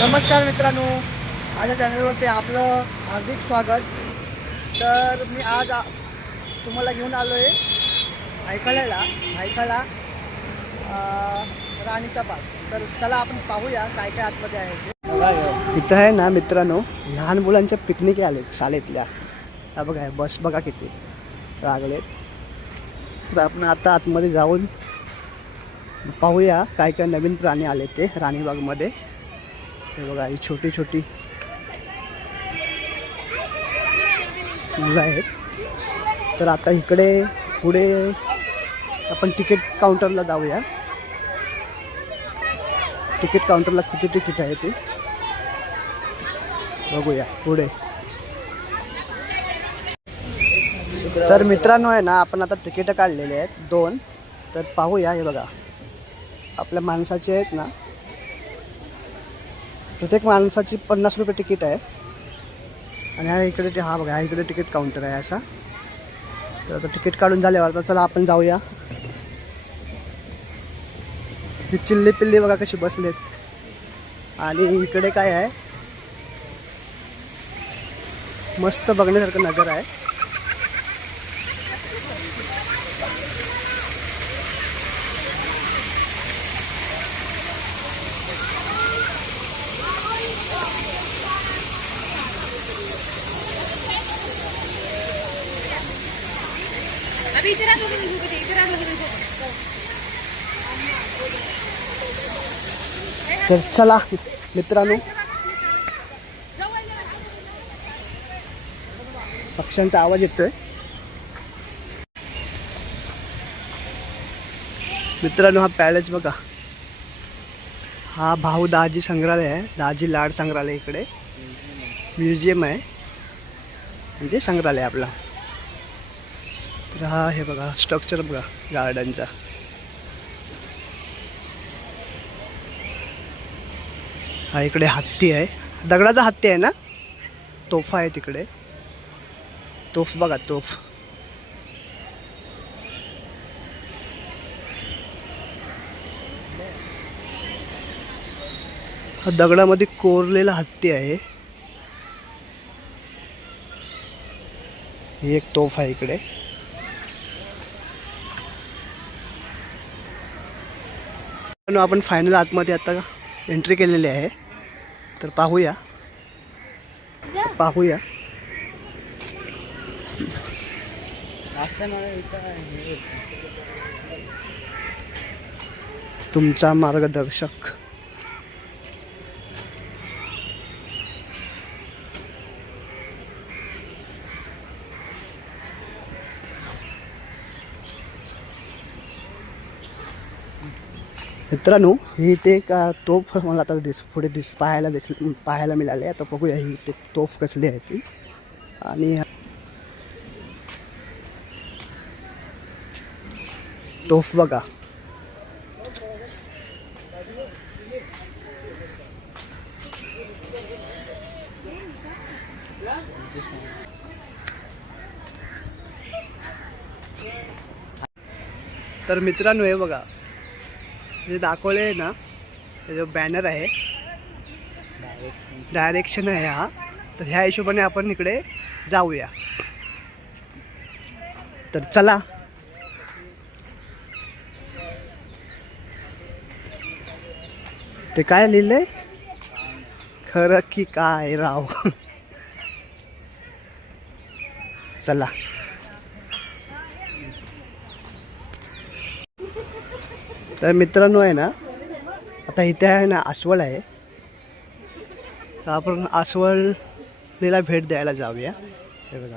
नमस्कार मित्रांनो. माझ्या चॅनलवरती आपलं हार्दिक स्वागत. तर मी आज तुम्हाला घेऊन आलो आहे ऐकायला ऐकायला राणीचा पास तर चला आपण पाहूया काय काय आतमध्ये आहे इथं आहे ना मित्रांनो लहान मुलांच्या पिकनिक आलेत शाळेतल्या. हा बघा बस बघा किती लागले तर आपण आता आतमध्ये जाऊन पाहूया काय काय नवीन प्राणी आले ते राणीबागमध्ये. हे बघा ही छोटी छोटी मुलं आहेत. तर आता इकडे पुढे आपण तिकीट काउंटरला जाऊया. तिकीट काउंटरला किती तिकीट आहे ते? बघूया पुढे. तर मित्रांनो आहे ना आपण आता तिकीटं काढलेले आहेत दोन. तर पाहूया हे बघा. आपल्या माणसाचे आहेत ना प्रत्येक माणसाची पन्नास रुपये तिकीट आहे. आणि हा इकडे ते हा बघा हा इकडे तिकीट काउंटर आहे असा. तर आता तिकीट काढून झाल्यावर तर चला आपण जाऊया. ही चिल्ली पिल्ली बघा कशी बसलेत. आणि इकडे काय आहे? मस्त बघण्यासारखं नजर आहे. तर चला मित्रांनो. पक्ष्यांचा आवाज येतोय. मित्रांनो हा पॅलेस बघा. हा भाऊ दाजी संग्रहालय आहे. दाजी लाड संग्रहालय इकडे. म्युझियम आहे. म्हणजे संग्रहालय आपला. तर हा हे बघा स्ट्रक्चर बघा गार्डनचा हा इकडे हत्ती आहे. दगडाचा हत्ती आहे ना? तोफा आहे तिकडे. तोफ बघा तोफ. हा दगडामध्ये कोरलेला हत्ती आहे. ही एक तोफ आहे इकडे. पण आपण फायनल आतमध्ये आता एंट्री केलेली आहे. तर पाहूया. पाहूया. तुमचा मार्गदर्शक. मित्रांनो ही ते का तोफ मला आता दिस पुढे दिस पाहायला दिस पाहायला मिळाले. आता बघूया ही ते तोफ कसली आहे ती. आणि तोफ बघा. तर मित्रांनो हे बघा. जे दाखवले आहे ना जो बॅनर आहे डायरेक्शन आहे हा. तर ह्या हिशोबाने आपण इकडे जाऊया. तर चला. ते काय लिहिलंय? खरं की काय राव? चला. तर मित्रांनो आहे ना आता इथे आहे ना अस्वल आहे. तर आपण आसवळीला भेट द्यायला जाऊया. हे बघा.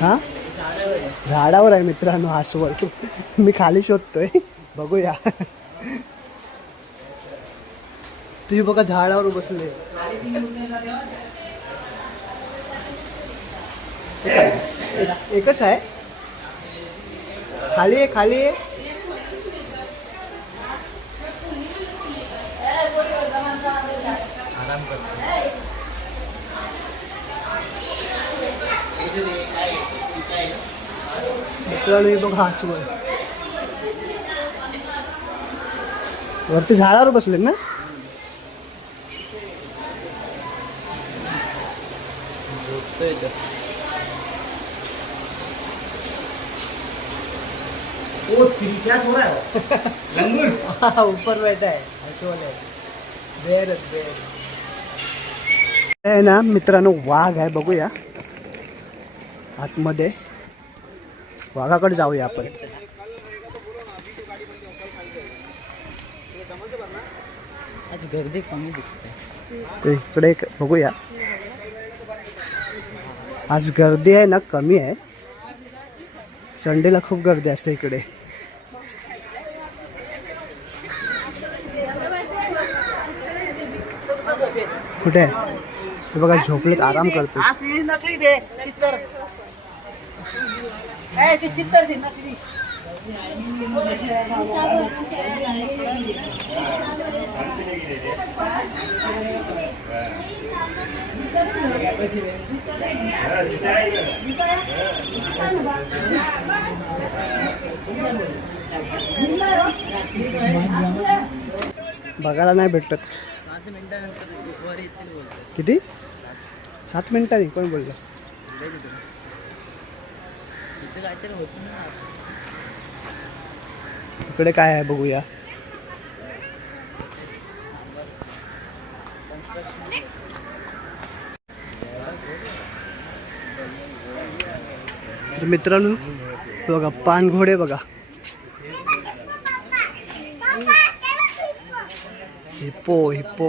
हा? झाडावर आहे मित्रांनो आसवळ मी खाली शोधतोय. बघूया. तुम्ही बघा झाडावर बसले. एकच आहे. खाली आहे खाली आहे मित्रांनो वरती झाडावर बसले ना? हाँ, ऊपर बैठा है बेर बेर ना मित्रांनो वाघ आहे बघूया. आतमध्ये. वाघाकडे जाऊया आपण. आज गर्दी कमी दिसते. तर इकडे एक बघूया. आज गर्दी आहे ना कमी आहे. संडेला खूप गर्दी असते इकडे. कुठे? आहे हे बघा झोपलेत आराम करतो बघायला नाही भेटत. सात मिनिटानंतर किती? सात मिनिटांनी कोण बोललं? तिथे काहीतरी होतं ना इकडे काय आहे बघूया. तर मित्रांनो बघा पानघोडे बघा. Hippo hippo.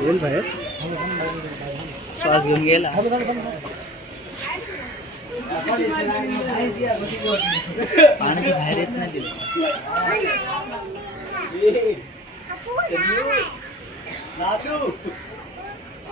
येईल बाहेर. श्वास घेऊन गेला. पाण्याच्या बाहेर येत नाही तिला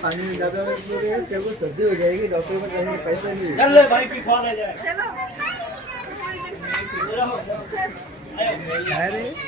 पानी ज्यादा तेरे सर्दी हो जाएगी डॉक्टर को कहीं पैसा नहीं चल ले भाई की कॉल आ जाए चलो अरे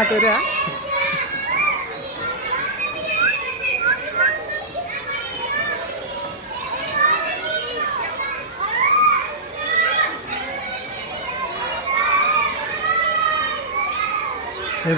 അങ്ങോട്ട് വരിക. हे